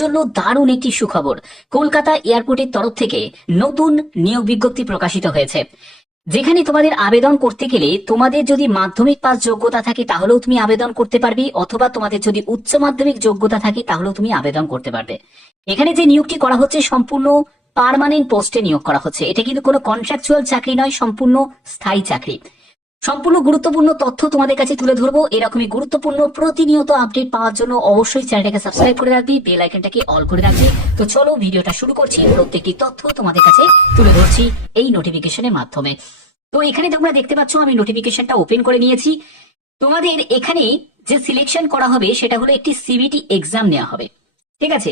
জন্য দারুণ একটি সুখবর। কলকাতা এয়ারপোর্টের তরফ থেকে নতুন নিয়োগ বিজ্ঞপ্তি প্রকাশিত হয়েছে। যেখানে তোমাদের আবেদন করতে গেলে তোমাদের যদি মাধ্যমিক পাস যোগ্যতা থাকে তাহলেও তুমি আবেদন করতে পারবে, অথবা তোমাদের যদি উচ্চ মাধ্যমিক যোগ্যতা থাকে তাহলেও তুমি আবেদন করতে পারবে। এখানে যে নিয়োগটি করা হচ্ছে সম্পূর্ণ পারমানেন্ট পোস্টে নিয়োগ করা হচ্ছে। এটা কিন্তু কোনো কন্ট্রাকচুয়াল চাকরি নয়, সম্পূর্ণ স্থায়ী চাকরি। সম্পূর্ণ গুরুত্বপূর্ণ তথ্য তোমাদের কাছে তুলে ধরবো। এরকমই গুরুত্বপূর্ণ প্রতিনিয়ত আপডেট পাওয়ার জন্য অবশ্যই চ্যানেলটাকে সাবস্ক্রাইব করে রাখবি বেল আইকনটাকে অল করে রাখবি। তো চলো ভিডিওটা শুরু করছি। প্রত্যেকটি তথ্য তোমাদের কাছে তুলে ধরছি এই নোটিফিকেশনের মাধ্যমে। তো এখানে তোমরা দেখতে পাচ্ছ, আমি নোটিফিকেশনটা ওপেন করে নিয়েছি। তোমাদের এখানে যে সিলেকশন করা হবে, সেটা হলো একটি সিবিটি এক্সাম নেওয়া হবে। ঠিক আছে?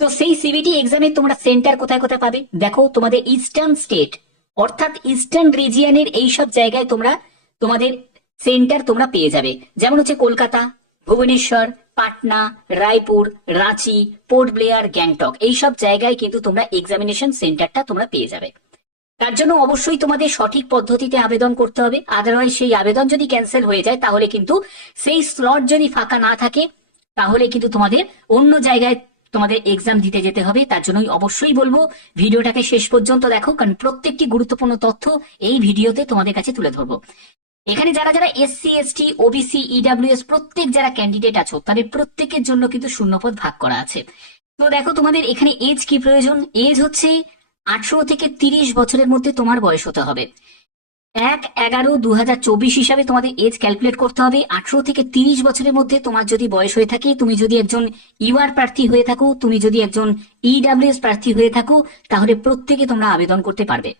তো সেই সিবিটি এক্সামে তোমরা সেন্টার কোথায় কোথায় পাবে? দেখো, তোমাদের ইস্টার্ন স্টেট অর্থাৎ ইস্টার্ন রিজিয়নের এই সব জায়গায় তোমরা তোমাদের সেন্টার তোমরা পেয়ে যাবে। যেমন হচ্ছে কলকাতা, ভুবনেশ্বর, পাটনা, রায়পুর, রাঁচি পোর্ট ব্লেয়ার গ্যাংটক এইসব জায়গায় কিন্তু তোমরা এক্সামিনেশন সেন্টারটা তোমরা পেয়ে যাবে। তার জন্য অবশ্যই তোমাদের সঠিক পদ্ধতিতে আবেদন করতে হবে। আদারওয়াইজ সেই আবেদন যদি ক্যান্সেল হয়ে যায়, তাহলে কিন্তু সেই স্লট যদি ফাঁকা না থাকে, তাহলে কিন্তু তোমাদের অন্য জায়গায় তোমাদের এক্সাম দিতে যেতে হবে। তার জন্যই অবশ্যই বলব, ভিডিওটাকে শেষ পর্যন্ত দেখো। কারণ প্রত্যেকটি গুরুত্বপূর্ণ তথ্য এই ভিডিওতে তোমাদের কাছে তুলে ধরবো। এখানে যারা যারা এসসি এসটি ওবিসি ইডাব্লিউএস প্রত্যেক যারা ক্যান্ডিডেট আছো, তাদের প্রত্যেকের জন্য কিন্তু শূন্যপদ ভাগ করা আছে। তো দেখো তোমাদের এখানে এজ কি প্রয়োজন? এজ হচ্ছে আঠারো থেকে তিরিশ বছরের মধ্যে তোমার বয়স হতে হবে। এক এগারো দু হিসাবে তোমাদের এজ ক্যালকুলেট করতে হবে। আঠারো থেকে তিরিশ বছরের মধ্যে তোমার যদি বয়স হয়ে থাকে, তুমি যদি একজন ইউআর প্রার্থী হয়ে থাকো, তুমি যদি একজন ইডাব্লিউএস প্রার্থী হয়ে থাকো, তাহলে প্রত্যেকে তোমরা আবেদন করতে পারবে।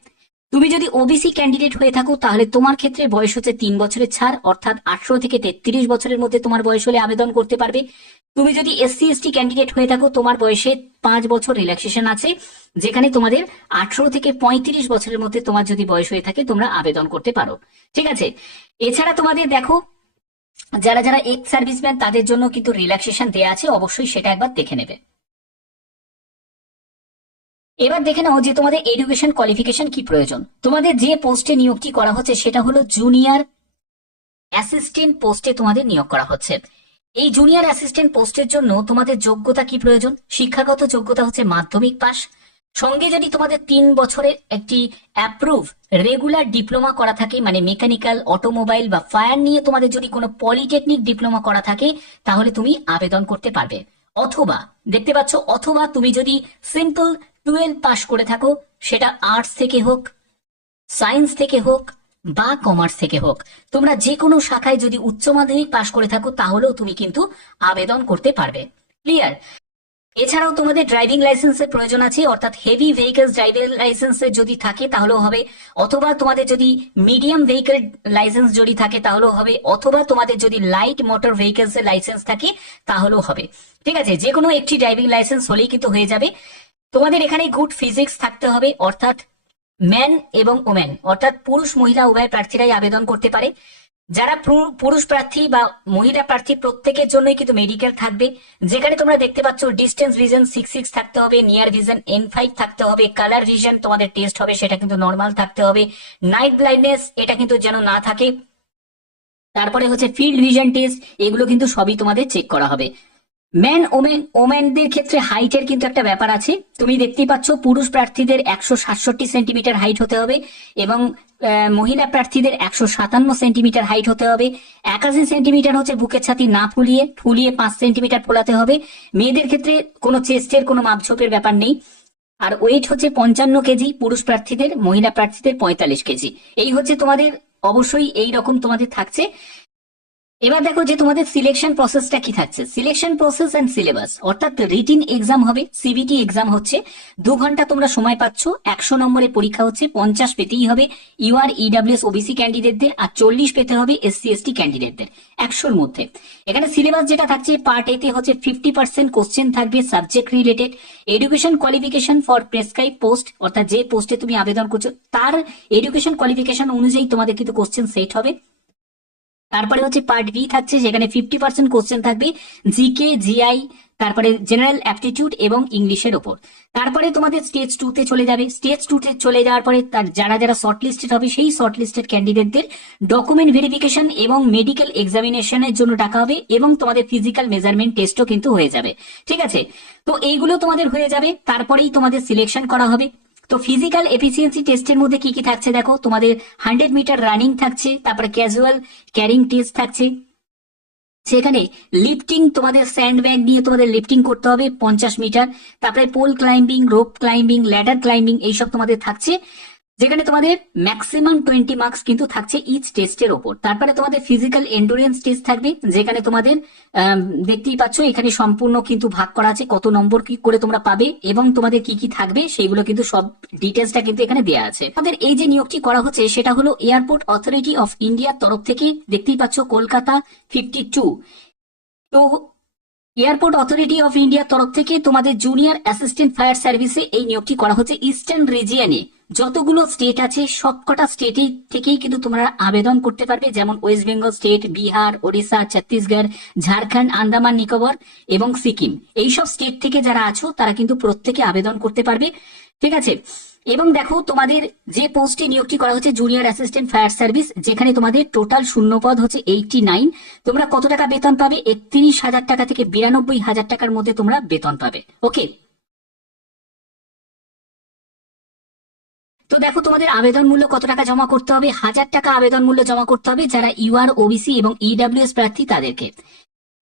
তুমি যদি ওবিসি ক্যান্ডিডেট হয়ে থাকো, তাহলে তোমার ক্ষেত্রে বয়স হচ্ছে তিন বছরের ছাড়, অর্থাৎ আঠারো থেকে তেত্রিশ বছরের মধ্যে তোমার বয়স হলে আবেদন করতে পারবে। তুমি যদি এসসি এসটি ক্যান্ডিডেট হয়ে থাকো, তোমার বয়সে পাঁচ বছর রিল্যাক্সেশন আছে, যেখানে তোমাদের আঠারো থেকে পঁয়ত্রিশ বছরের মধ্যে তোমার যদি বয়স হয়ে থাকে, তোমরা আবেদন করতে পারো। ঠিক আছে? এছাড়া তোমাদের দেখো, যারা যারা এক্স সার্ভিসম্যান তাদের জন্য কিন্তু রিল্যাক্সেশন দেওয়া আছে, অবশ্যই সেটা একবার দেখে নেবে। এবার দেখে নাও যে তোমাদের এডুকেশন কোয়ালিফিকেশন কি প্রয়োজন। তোমাদের যে পোস্টে নিয়োগটি করা হচ্ছে সেটা হলো জুনিয়র অ্যাসিস্ট্যান্ট পোস্টে তোমাদের নিয়োগ করা হচ্ছে। এই জুনিয়র অ্যাসিস্ট্যান্ট পোস্টের জন্য তোমাদের যোগ্যতা কি প্রয়োজন? শিক্ষাগত যোগ্যতা হচ্ছে মাধ্যমিক পাস সঙ্গে যদি তোমাদের তিন বছরের একটি অ্যাপ্রুভ রেগুলার ডিপ্লোমা করা থাকে মানে মেকানিক্যাল অটোমোবাইল বা ফায়ার নিয়ে তোমাদের যদি কোনো পলিটেকনিক ডিপ্লোমা করা থাকে, তাহলে তুমি আবেদন করতে পারবে। অথবা, দেখতে পাচ্ছ, অথবা তুমি যদি সিম্পল টুয়েলভ পাস করে থাকো, সেটা আর্টস থেকে হোক সায়েন্স থেকে হোক, বা কমার্স থেকে হোক, তোমরা যে কোনো শাখায় যদি উচ্চ মাধ্যমিক পাশ করে থাকো, তাহলেও তুমি কিন্তু আবেদন করতে পারবে। ক্লিয়ার এছাড়াও তোমাদের ড্রাইভিং লাইসেন্সের প্রয়োজন আছে, অর্থাৎ হেভি ভেহিকলস ড্রাইভিং লাইসেন্সের যদি থাকে, তাহলেও হবে। অথবা তোমাদের যদি মিডিয়াম ভেহিকেল লাইসেন্স যদি থাকে, তাহলেও হবে। অথবা তোমাদের যদি লাইট মোটর ভেহিকলস এর লাইসেন্স থাকে, তাহলেও হবে। ঠিক আছে? যে কোনো একটি ড্রাইভিং লাইসেন্স হলেই কিন্তু হয়ে যাবে। তোমাদের এখানে গুড ফিজিক্স থাকতে হবে, অর্থাৎ ম্যান এবং ওমেন অর্থাৎ পুরুষ, মহিলা, উভয় প্রার্থীরাই আবেদন করতে পারে। যারা পুরুষ প্রার্থী বা মহিলা প্রার্থী, প্রত্যেকের জন্যই কিন্তু মেডিকেল থাকবে। যেখানে তোমরা দেখতে পাচ্ছ ডিস্টেন্স ভিজন সিক্স সিক্স থাকতে হবে নিয়ার ভিজন এন ফাইভ থাকতে হবে কালার রিজন তোমাদের টেস্ট হবে, সেটা কিন্তু নর্মাল থাকতে হবে। নাইট ব্লাইন্ডনেস এটা কিন্তু যেন না থাকে। তারপরে হচ্ছে ফিল্ড ভিজন টেস্ট এগুলো কিন্তু সবই তোমাদের চেক করা হবে। ম্যান ওমেন ওমেনদের ক্ষেত্রে হাইটের কিন্তু একটা ব্যাপার আছে। তুমি দেখতেই পাচ্ছ, পুরুষ প্রার্থীদের একশো সাতষট্টি সেন্টিমিটার হাইট হতে হবে এবং মহিলা প্রার্থীদের একশো সাতান্ন সেন্টিমিটার হাইট হতে হবে। একাশি সেন্টিমিটার হচ্ছে বুকের ছাতি না ফুলিয়ে ফুলিয়ে পাঁচ সেন্টিমিটার ফোলাতে হবে। মেয়েদের ক্ষেত্রে কোনো চেস্টের কোনো মাপঝোপের ব্যাপার নেই। আর ওয়েট হচ্ছে পঞ্চান্ন কেজি, পুরুষ প্রার্থীদের, মহিলা প্রার্থীদের পঁয়তাল্লিশ কেজি। এই হচ্ছে তোমাদের, অবশ্যই এই রকম তোমাদের থাকছে। এবার দেখো যে তোমাদের সিলেকশন প্রসেসটা কি থাকছে। সিলেকশন প্রসেস এন্ড সিলেবাস অর্থাৎ রিটিন এক্সাম হবে সিবিটি এক্সাম হচ্ছে, দু ঘণ্টা তোমরা সময় পাচ্ছ, একশো নম্বরের পরীক্ষা হচ্ছে, পঞ্চাশ পেতেই হবে ইউআর ইডাব্লিউএস ওবিসি ক্যান্ডিডেটদের আর চল্লিশ পেতে হবে এসসি এসটি ক্যান্ডিডেটদের একশোর মধ্যে। এখানে সিলেবাস যেটা থাকছে পার্ট এতে হচ্ছে ফিফটি পার্সেন্ট কোশ্চেন থাকবে subject related education qualification for prescribe post অর্থাৎ যে পোস্টে তুমি আবেদন করছ, তার এডুকেশন কোয়ালিফিকেশন অনুযায়ী তোমাদের কিন্তু কোশ্চেন সেট হবে। তারপরে হচ্ছে পার্ট বি থাকছে সেখানে ফিফটি পার্সেন্ট কোশ্চেন থাকবে জিকে জিআই তারপরে জেনারেল অ্যাপটিটিউড এবং ইংলিশের ওপর। তারপরে তোমাদের স্টেজ টু তে চলে যাবে। স্টেজ টু তে চলে যাওয়ার পরে তার যারা যারা শর্ট লিস্টেড হবে, সেই শর্ট লিস্টেড ক্যান্ডিডেটদের ডকুমেন্ট ভেরিফিকেশন এবং মেডিকেল এক্সামিনেশনের জন্য ডাকা হবে এবং তোমাদের ফিজিক্যাল মেজারমেন্ট টেস্টও কিন্তু হয়ে যাবে। ঠিক আছে? তো এইগুলো তোমাদের হয়ে যাবে। তারপরেই তোমাদের সিলেকশন করা হবে। তো ফিজিক্যাল এফিসিয়েন্সি টেস্টের মধ্যে কি কি থাকছে দেখো? তোমাদের হান্ড্রেড মিটার রানিং থাকছে, তারপরে ক্যাজুয়াল ক্যারিং টেস্ট থাকছে। সেখানে লিফটিং তোমাদের স্যান্ড ব্যাগ নিয়ে তোমাদের লিফটিং করতে হবে, পঞ্চাশ মিটার তারপরে pole climbing rope climbing ladder climbing এইসব তোমাদের থাকছে। যেখানে তোমাদের ম্যাক্সিমাম টোয়েন্টি মার্কস কিন্তু থাকছে ইচ টেস্টের ওপর। তারপরে তোমাদের ফিজিক্যাল এন্ডুরেন্স টেস্ট থাকবে, যেখানে তোমাদের দেখতেই পাচ্ছ এখানে সম্পূর্ণ কিন্তু ভাগ করা আছে কত নম্বর কি করে তোমরা পাবে এবং তোমাদের কি কি থাকবে, সেইগুলো কিন্তু সব ডিটেলসটা কিন্তু এখানে দেওয়া আছে। আমাদের এই যে নিয়োগটি করা হচ্ছে, সেটা হলো এয়ারপোর্ট অথরিটি অফ ইন্ডিয়ার তরফ থেকে, দেখতেই পাচ্ছ কলকাতা ফিফটি টু তো এয়ারপোর্ট অথরিটি অফ ইন্ডিয়ার তরফ থেকে তোমাদের জুনিয়র অ্যাসিস্ট্যান্ট ফায়ার সার্ভিসে এই নিয়োগটি করা হচ্ছে ইস্টার্ন রিজিয়নে যতগুলো স্টেট আছে, সবকটা স্টেটে থেকেই কিন্তু তোমরা আবেদন করতে পারবে। যেমন ওয়েস্ট বেঙ্গল স্টেট বিহার ওড়িশা ছত্তিশগড় ঝাড়খণ্ড আন্দামান নিকোবর এবং সিকিম এইসব স্টেট থেকে যারা আছো, তারা কিন্তু প্রত্যেকে আবেদন করতে পারবে। ঠিক আছে? এবং দেখো, তোমাদের যে পোস্টে নিয়োগটি করা হচ্ছে জুনিয়র অ্যাসিস্ট্যান্ট ফায়ার সার্ভিস যেখানে তোমাদের টোটাল শূন্য পদ হচ্ছে এইটটি নাইন তোমরা কত টাকা বেতন পাবে? একত্রিশ হাজার টাকা থেকে বিরানব্বই হাজার টাকার মধ্যে তোমরা বেতন পাবে। ওকে দেখো তোমাদের আবেদন মূল্য কত টাকা জমা করতে হবে? হাজার টাকা আবেদন মূল্য জমা করতে হবে যারা ইউআর, ওবিসি এবং ইডাব্লিউএস প্রার্থী তাদেরকে।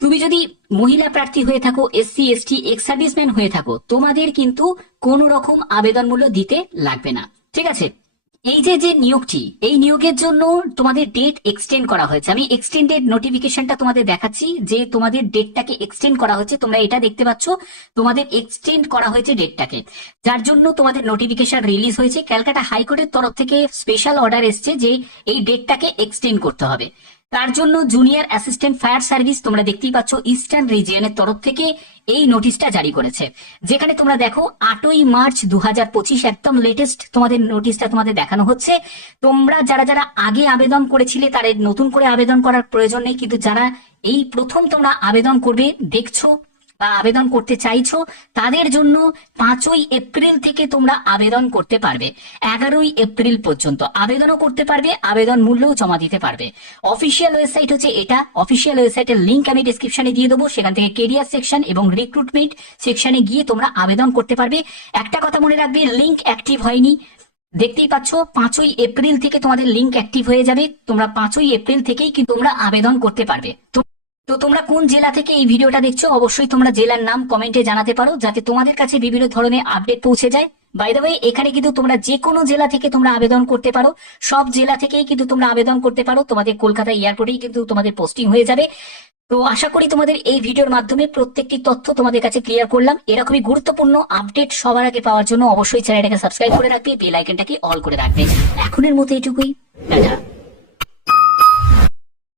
তুমি যদি মহিলা প্রার্থী হয়ে থাকো, এসসি, এসটি, এক্স সার্ভিসম্যান হয়ে থাকো, তোমাদের কিন্তু কোন রকম আবেদন মূল্য দিতে লাগবে না। ঠিক আছে? এই যে যে নিয়োগটি, এই নিয়োগের জন্য তোমাদের ডেট এক্সটেন্ড করা হয়েছে। আমি এক্সটেন্ডেড নোটিফিকেশনটা তোমাদের দেখাচ্ছি যে তোমাদের ডেটটাকে এক্সটেন্ড করা হয়েছে। তোমরা এটা দেখতে পাচ্ছ, তোমাদের এক্সটেন্ড করা হয়েছে ডেটটাকে যার জন্য তোমাদের নোটিফিকেশন রিলিজ হয়েছে। ক্যালকাটা হাইকোর্টের তরফ থেকে স্পেশাল অর্ডার এসছে যে এই ডেটটাকে এক্সটেন্ড করতে হবে। তার জন্য জুনিয়র অ্যাসিস্ট্যান্ট ফায়ার সার্ভিস তোমরা দেখতেই পাচ্ছ ইস্টার্ন রিজিয়নের তরফ থেকে এই নোটিশটা জারি করেছে। যেখানে তোমরা দেখো আটই মার্চ দু হাজার পঁচিশ একদম লেটেস্ট তোমাদের নোটিশটা তোমাদের দেখানো হচ্ছে। তোমরা যারা যারা আগে আবেদন করেছিলে তাদের নতুন করে আবেদন করার প্রয়োজন নেই, কিন্তু যারা এই প্রথম তোমরা আবেদন করবে, দেখছ বা আবেদন করতে চাইছো, তাদের জন্য পাঁচই এপ্রিল থেকে তোমরা আবেদন করতে পারবে। এগারোই এপ্রিল পর্যন্ত আবেদনও করতে পারবে, আবেদন মূল্যও জমা দিতে পারবে। অফিসিয়াল ওয়েবসাইট হচ্ছে এটা। অফিসিয়াল ওয়েবসাইটের লিঙ্ক আমি ডিসক্রিপশনে দিয়ে দেবো। সেখান থেকে কেরিয়ার সেকশন এবং রিক্রুটমেন্ট সেকশনে গিয়ে তোমরা আবেদন করতে পারবে। একটা কথা মনে রাখবে লিঙ্ক অ্যাক্টিভ হয়নি। দেখতেই পাচ্ছ, পাঁচই এপ্রিল থেকে তোমাদের লিঙ্ক অ্যাক্টিভ হয়ে যাবে। তোমরা পাঁচই এপ্রিল থেকেই কিন্তু তোমরা আবেদন করতে পারবে। তো তোমরা কোন জেলা থেকে এই ভিডিওটা দেখছ, অবশ্যই তোমরা জেলার নাম কমেন্টে জানাতে পারো, যাতে তোমাদের কাছে বিভিন্ন ধরনের আপডেট পৌঁছে যায়। বাই এখানে কিন্তু তোমরা যে কোনো জেলা থেকে তোমরা আবেদন করতে পারো। সব জেলা থেকেই কিন্তু তোমরা আবেদন করতে পারো। তোমাদের কলকাতা এয়ারপোর্টেই কিন্তু তোমাদের পোস্টিং হয়ে যাবে। তো আশা করি তোমাদের এই ভিডিওর মাধ্যমে প্রত্যেকটি তথ্য তোমাদের কাছে ক্লিয়ার করলাম। এরকমই গুরুত্বপূর্ণ আপডেট সবার আগে পাওয়ার জন্য অবশ্যই চ্যানেলটাকে সাবস্ক্রাইব করে রাখবে বেল আইকনটাকে অল করে রাখবে। এখনের মতো এটুকুই টাটা।